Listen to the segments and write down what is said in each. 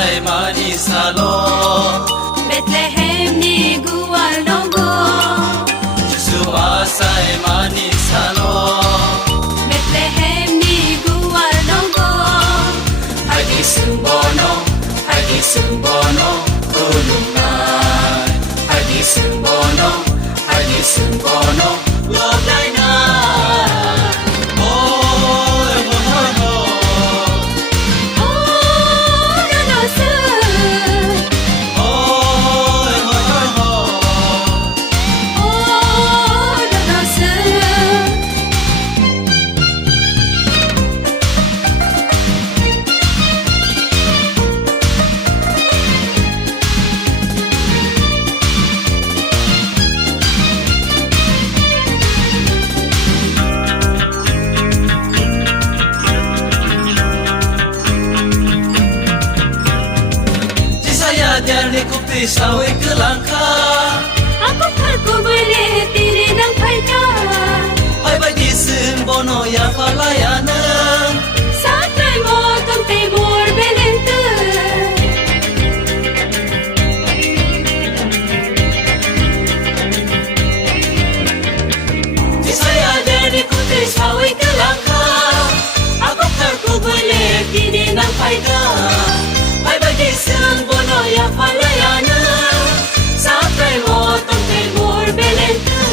asai manis halo Bethlehem ni gual nonggo Yesus asai manis halo Bethlehem ni gual nonggo Hagi sembono ulungan Hagi sembono lodai na Jadi ku pisau ke langkah Aku perku boleh tiri nang paika Hai bagi sembono ya palayana Satrai motong timur belente Di saya jadi ku pisau ke langkah Aku perku boleh tiri nang paika Hai bagi sembono ya palayana Satrai motong timur belente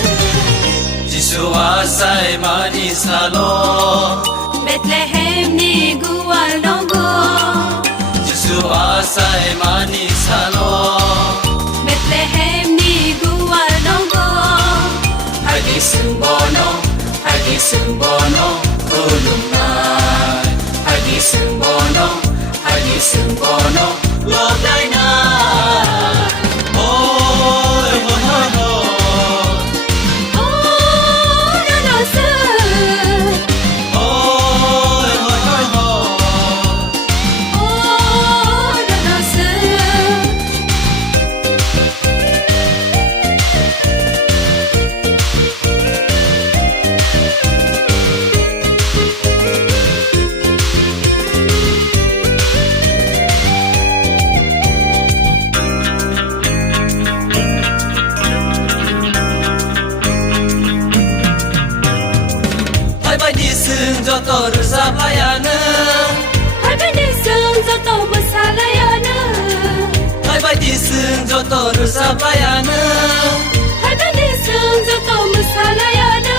Yesus asai manis halo Bethlehem ni gual nonggo Yesus asai manis halo Bethlehem ni gual nonggo Hagi sembono ulungan Hagi sembono lodai na Joto rusa payana Hai badi sung joto masalayana Hai badi sung joto rusa payana Hai badi sung joto masalayana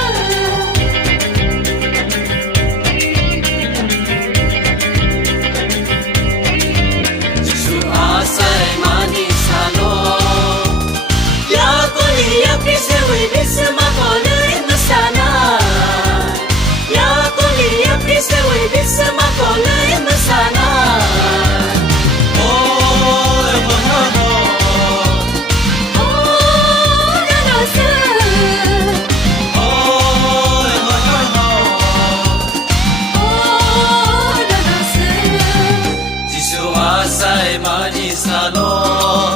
Yesus asai manis halo Ya koli ya pisewi bisma koli masana Sewe bisma kolay masana Yesus asai manis halo